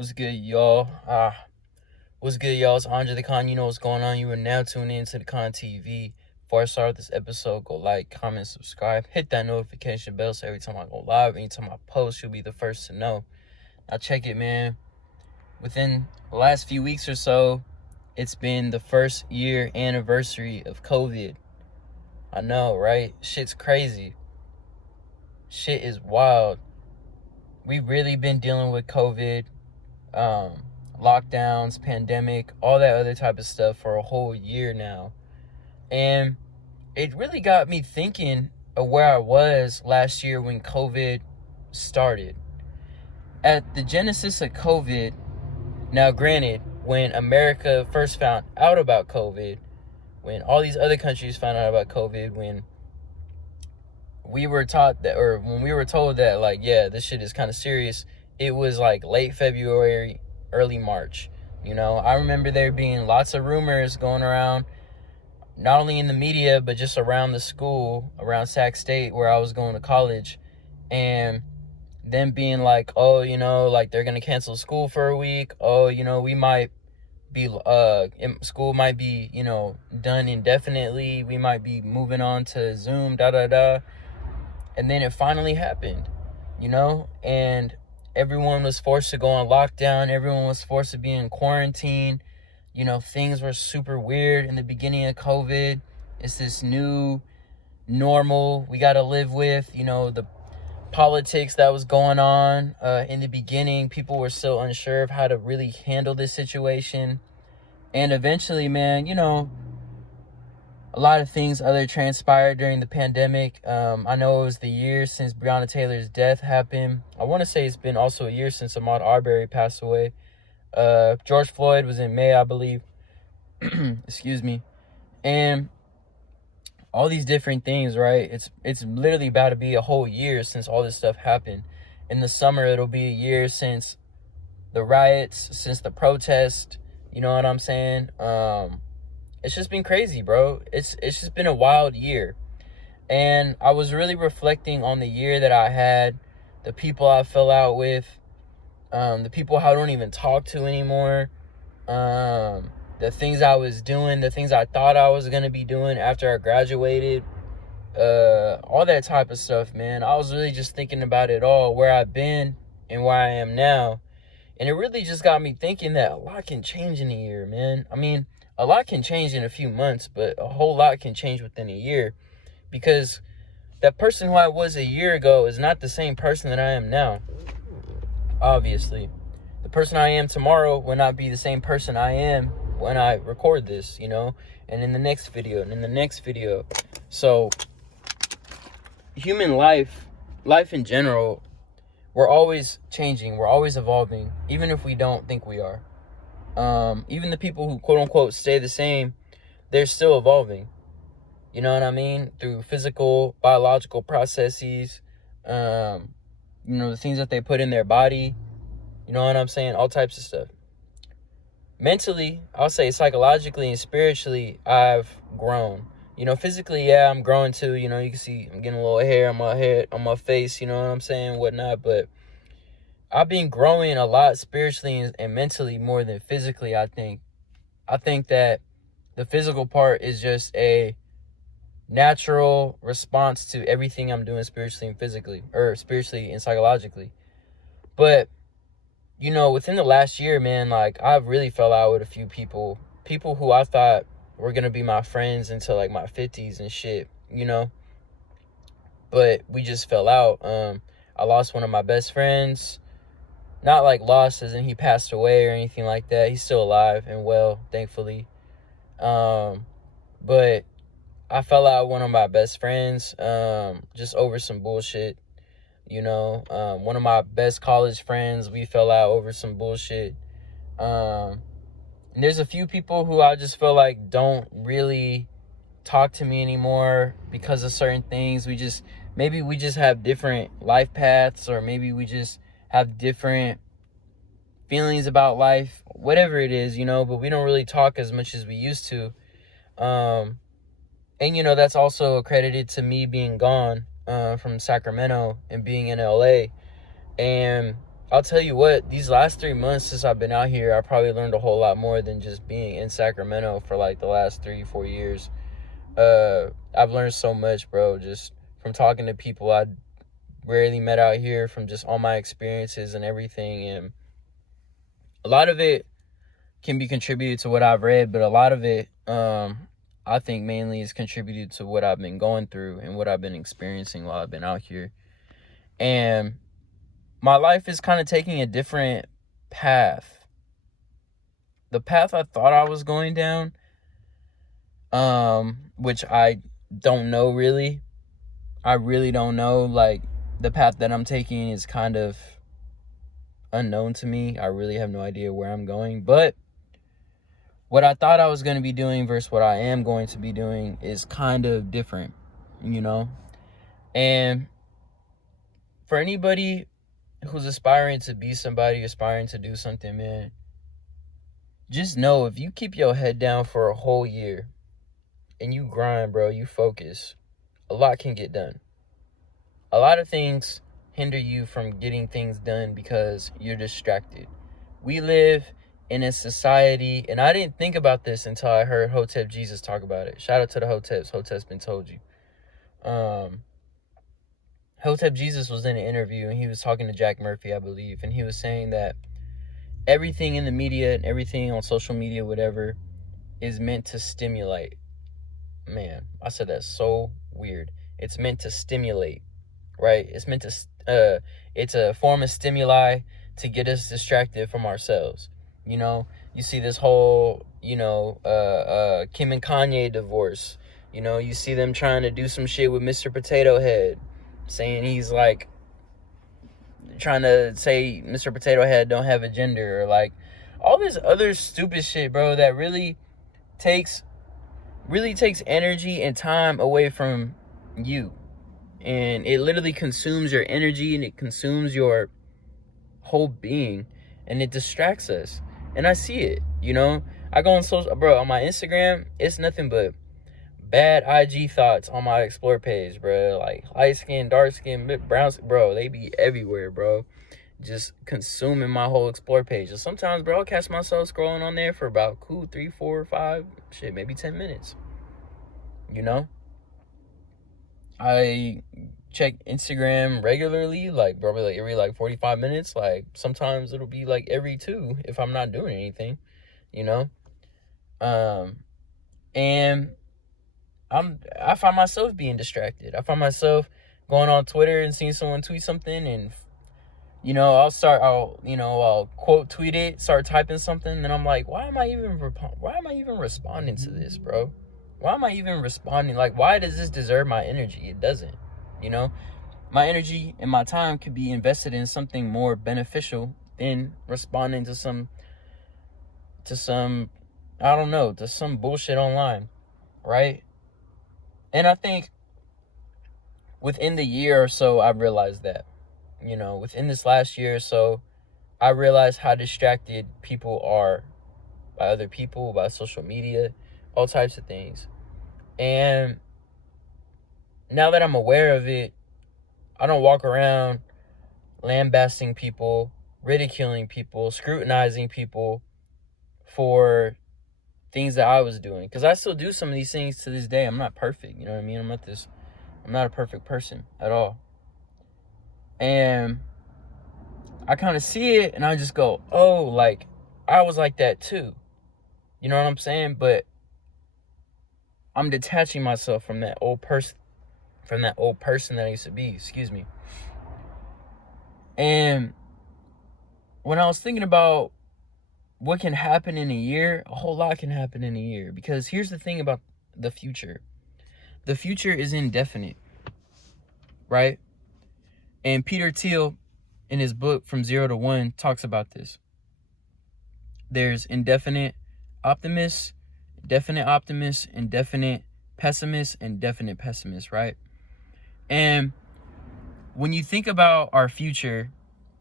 What's good, y'all? What's good, y'all? It's Andre the Con. You know what's going on. You are now tuning in to the Con TV. Before I start this episode, go like, comment, subscribe, hit that notification bell so every time I go live, anytime I post, you'll be the first to know. Now check it, man. Within the last few weeks or so, it's been the first year anniversary of COVID. I know, right? Shit's crazy. Shit is wild. We've really been dealing with COVID, lockdowns, pandemic, all that other type of stuff for a whole year now. And it really got me thinking of where I was last year when COVID started. At the genesis of COVID, now granted, when America first found out about COVID, when all these other countries found out about COVID, when we were taught that, or when we were told that, like, yeah, this shit is kind of serious, it was like late February, early March. I remember there being lots of rumors going around, not only in the media, but just around the school, around Sac State, where I was going to college, and them being like, oh, like they're going to cancel school for a week. Oh, we might be, school might be, done indefinitely. We might be moving on to Zoom, da-da-da. And then it finally happened, and everyone was forced to go on lockdown. Everyone was forced to be in quarantine. Things were super weird in the beginning of COVID. It's this new normal we got to live with. The politics that was going on in the beginning, people were still unsure of how to really handle this situation. And eventually, man, a lot of things other transpired during the pandemic. I know it was the year since Breonna Taylor's death happened. I want to say it's been also a year since Ahmaud Arbery passed away. George Floyd was in May, I believe. Excuse me. And all these different things, right? It's literally about to be a whole year since all this stuff happened. In the summer, it'll be a year since the riots, since the protest. You know what I'm saying? It's just been crazy, bro. It's just been a wild year. And I was really reflecting on the year that I had, the people I fell out with, the people I don't even talk to anymore, the things I was doing, the things I thought I was going to be doing after I graduated, all that type of stuff, man. I was really just thinking about it all, where I've been and where I am now. And it really just got me thinking that a lot can change in a year, man. I mean, a lot can change in a few months, but a whole lot can change within a year, because that person who I was a year ago is not the same person that I am now. Obviously, the person I am tomorrow will not be the same person I am when I record this, and in the next video, and in the next video. So human life in general, we're always changing, we're always evolving, even if we don't think we are. Even the people who quote unquote stay the same, they're still evolving. You know what I mean? Through physical, biological processes, the things that they put in their body. You know what I'm saying? All types of stuff. Mentally, I'll say psychologically and spiritually, I've grown. Physically, yeah, I'm growing too. You can see I'm getting a little hair on my head, on my face, you know what I'm saying? Whatnot. But I've been growing a lot spiritually and mentally more than physically, I think. I think that the physical part is just a natural response to everything I'm doing spiritually and physically, or spiritually and psychologically. But, within the last year, man, like, I've really fell out with a few people who I thought were going to be my friends until like my 50s and shit, but we just fell out. I lost one of my best friends. Not like lost as in he passed away or anything like that. He's still alive and well, thankfully. But I fell out with one of my best friends, just over some bullshit. One of my best college friends, we fell out over some bullshit. And there's a few people who I just feel like don't really talk to me anymore because of certain things. Maybe we just have different life paths, or maybe we just have different feelings about life, whatever it is, but we don't really talk as much as we used to. And, that's also accredited to me being gone from Sacramento and being in LA. And I'll tell you what, these last 3 months since I've been out here, I probably learned a whole lot more than just being in Sacramento for like the last 3-4 years. I've learned so much, bro, just from talking to people I rarely met out here, from just all my experiences and everything. And a lot of it can be contributed to what I've read, but a lot of it, I think mainly is contributed to what I've been going through and what I've been experiencing while I've been out here. And my life is kind of taking a different path. The path I thought I was going down, which I don't know really. I really don't know. Like, the path that I'm taking is kind of unknown to me. I really have no idea where I'm going. But what I thought I was going to be doing versus what I am going to be doing is kind of different, you know? And for anybody who's aspiring to be somebody, aspiring to do something, man, just know if you keep your head down for a whole year and you grind, bro, you focus, a lot can get done. A lot of things hinder you from getting things done because you're distracted. We live in a society, and I didn't think about this until I heard Hotep Jesus talk about it. Shout out to the Hoteps. Hotep's been told you. Hotep Jesus was in an interview, and he was talking to Jack Murphy, I believe, and he was saying that everything in the media and everything on social media, whatever, is meant to stimulate. Man, I said that so weird. It's meant to stimulate, right? It's meant to, it's a form of stimuli to get us distracted from ourselves. You know, you see this whole, Kim and Kanye divorce. You know, you see them trying to do some shit with Mr. Potato Head, saying he's like trying to say Mr. Potato Head don't have a gender, or like all this other stupid shit, bro, that really takes energy and time away from you. And it literally consumes your energy, and it consumes your whole being, and it distracts us. And I see it, you know. I go on social, bro, on my Instagram, it's nothing but bad IG thoughts on my explore page, bro. Like light skin, dark skin, brown skin, bro, they be everywhere, bro. Just consuming my whole explore page. And sometimes, bro, I'll catch myself scrolling on there for about 3, 4, 5, shit, maybe 10 minutes. You know? I check Instagram regularly, like probably like every 45 minutes. Like sometimes it'll be like every 2 if I'm not doing anything, you know? And I find myself being distracted. I find myself going on Twitter and seeing someone tweet something, and you know, I'll quote tweet it, start typing something, and I'm like, why am I even responding to this, bro? Why am I even responding? Like, why does this deserve my energy? It doesn't, you know? My energy and my time could be invested in something more beneficial than responding to some bullshit online, right? And I think within the year or so, I realized that, you know, within this last year or so, I realized how distracted people are by other people, by social media, all types of things. And now that I'm aware of it, I don't walk around lambasting people, ridiculing people, scrutinizing people for things that I was doing. Because I still do some of these things to this day. I'm not perfect, you know what I mean? I'm not a perfect person at all. And I kind of see it and I just go, oh, like, I was like that too. You know what I'm saying? But I'm detaching myself from that old person that I used to be, excuse me. And when I was thinking about what can happen in a year, a whole lot can happen in a year. Because here's the thing about the future. The future is indefinite, right? And Peter Thiel, in his book From Zero to One, talks about this. There's indefinite optimists, definite optimists, indefinite pessimists, and definite pessimists, right? And when you think about our future,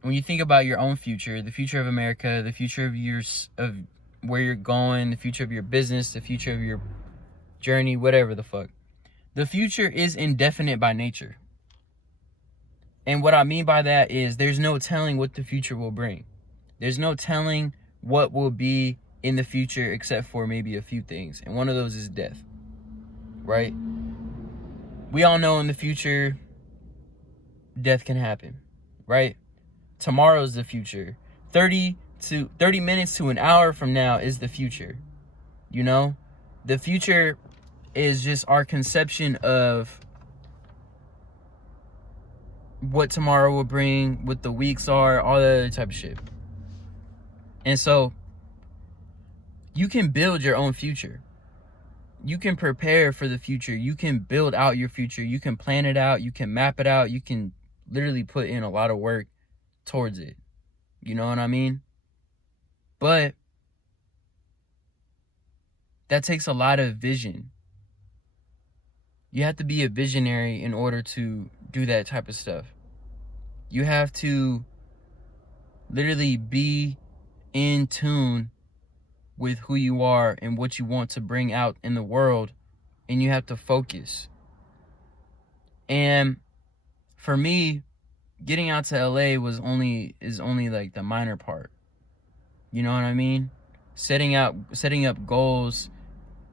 when you think about your own future, the future of America, the future of where you're going, the future of your business, the future of your journey, whatever the fuck, the future is indefinite by nature. And what I mean by that is there's no telling what the future will bring. There's no telling what will be in the future except for maybe a few things. And one of those is death, right? We all know in the future, death can happen, right? Tomorrow's the future. 30 minutes to an hour from now is the future. You know? The future is just our conception of what tomorrow will bring, what the weeks are, all that other type of shit. And so you can build your own future. You can prepare for the future. You can build out your future. You can plan it out. You can map it out. You can literally put in a lot of work towards it. You know what I mean? But that takes a lot of vision. You have to be a visionary in order to do that type of stuff. You have to literally be in tune with who you are and what you want to bring out in the world, and you have to focus. And for me, getting out to LA is only like the minor part. You know what I mean? Setting up goals,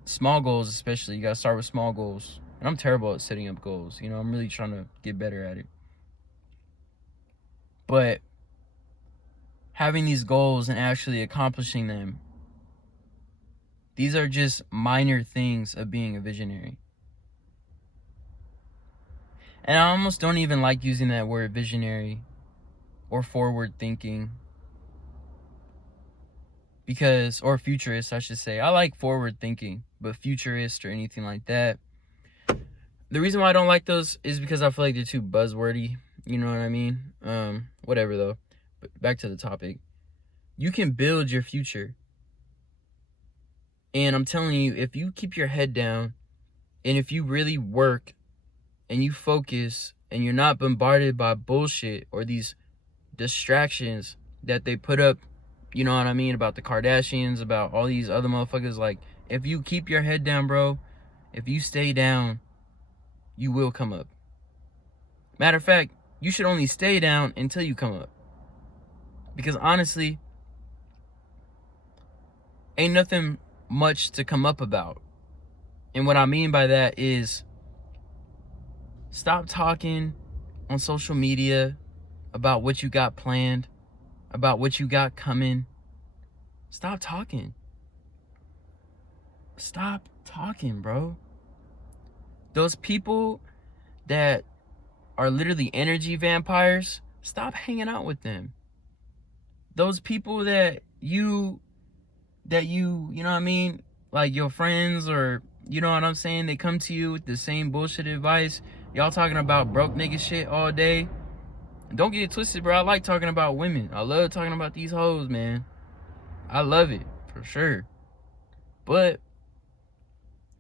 small goals especially. You gotta start with small goals. And I'm terrible at setting up goals. You know, I'm really trying to get better at it. But having these goals and actually accomplishing them, these are just minor things of being a visionary. And I almost don't even like using that word visionary or forward thinking. Or futurist, I should say. I like forward thinking, but futurist or anything like that. The reason why I don't like those is because I feel like they're too buzzwordy. You know what I mean? Whatever though. But back to the topic. You can build your future. And I'm telling you, if you keep your head down and if you really work and you focus and you're not bombarded by bullshit or these distractions that they put up, you know what I mean, about the Kardashians, about all these other motherfuckers, like, if you keep your head down, bro, if you stay down, you will come up. Matter of fact, you should only stay down until you come up. Because honestly, ain't nothing much to come up about. And what I mean by that is, stop talking on social media about what you got planned, about what you got coming. Stop talking. Stop talking, bro. Those people that are literally energy vampires, stop hanging out with them. Those people that you know what I mean, like your friends, or you know what I'm saying, they come to you with the same bullshit advice. Y'all talking about broke nigga shit all day. Don't get it twisted, bro. I like talking about women. I love talking about these hoes, man. I love it, for sure. But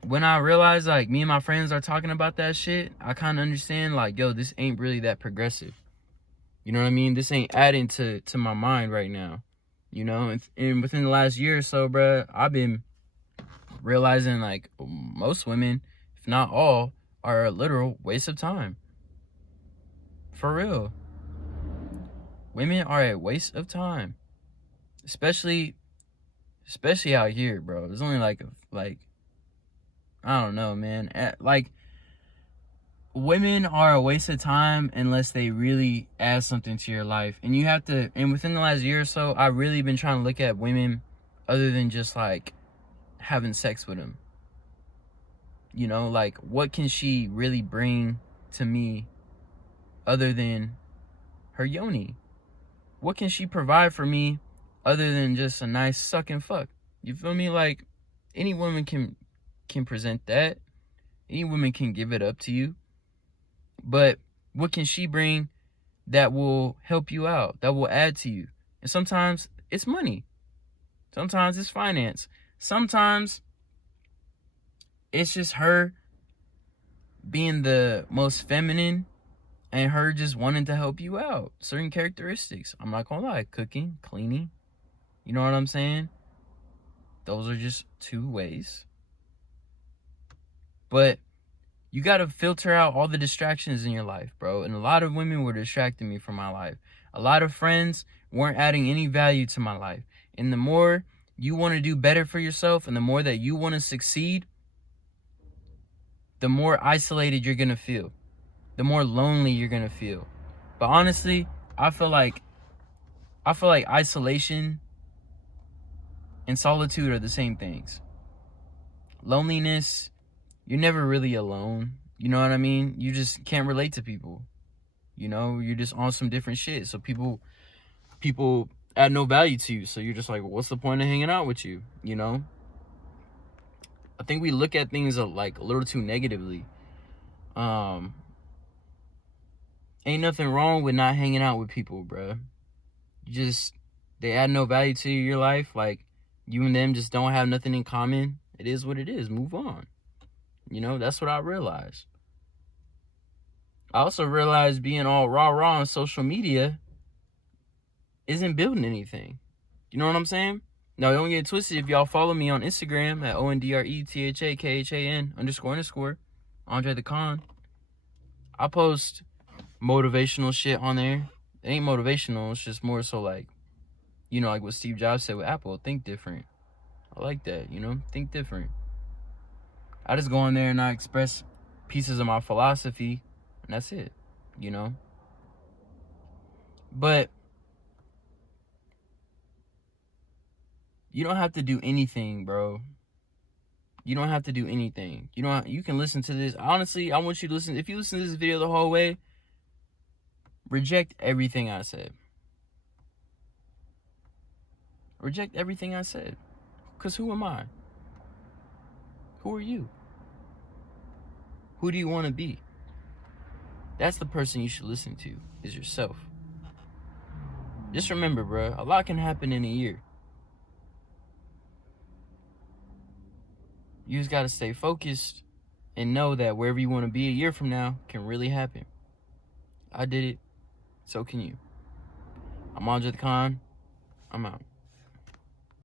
when I realize, like, me and my friends are talking about that shit, I kind of understand, like, yo, this ain't really that progressive. You know what I mean? This ain't adding to my mind right now. You know? And within the last year or so, bro, I've been realizing, like, most women, if not all, are a literal waste of time. For real. Women are a waste of time. Especially out here, bro. There's only like I don't know, man. Like, women are a waste of time unless they really add something to your life. And you have to, and within the last year or so, I've really been trying to look at women other than just like having sex with them. You know, like, what can she really bring to me other than her yoni? What can she provide for me other than just a nice sucking fuck? You feel me? Like, any woman can present that. Any woman can give it up to you. But what can she bring that will help you out, that will add to you? And sometimes it's money. Sometimes it's finance. Sometimes it's just her being the most feminine and her just wanting to help you out. Certain characteristics. I'm not gonna lie. Cooking, cleaning. You know what I'm saying? Those are just two ways. But You got to filter out all the distractions in your life, bro. And a lot of women were distracting me from my life. A lot of friends weren't adding any value to my life. And the more you want to do better for yourself and the more that you want to succeed, the more isolated you're going to feel. The more lonely you're going to feel. But honestly, I feel like isolation and solitude are the same things. Loneliness, you're never really alone. You know what I mean? You just can't relate to people. You know, you're just on some different shit. So people add no value to you. So you're just like, well, what's the point of hanging out with you? You know? I think we look at things like a little too negatively. Ain't nothing wrong with not hanging out with people, bruh. They add no value to your life. Like, you and them just don't have nothing in common. It is what it is. Move on. You know, that's what I realized. I also realized being all rah-rah on social media isn't building anything. You know what I'm saying? Now, don't get it twisted. If y'all follow me on Instagram at ONDRETHAKHAN__, Andre the Khan, I post motivational shit on there. It ain't motivational. It's just more so like, you know, like what Steve Jobs said with Apple. Think different. I like that, you know? Think different. I just go on there and I express pieces of my philosophy, and that's it, you know? But you don't have to do anything, bro. You don't have to do anything. You can listen to this. Honestly, I want you to listen. If you listen to this video the whole way, reject everything I said. Reject everything I said. Because who am I? Who are you? Who do you want to be? That's the person you should listen to, is yourself. Just remember, bro, a lot can happen in a year. You just got to stay focused and know that wherever you want to be a year from now can really happen. I did it. So can you. I'm Andre the Khan. I'm out.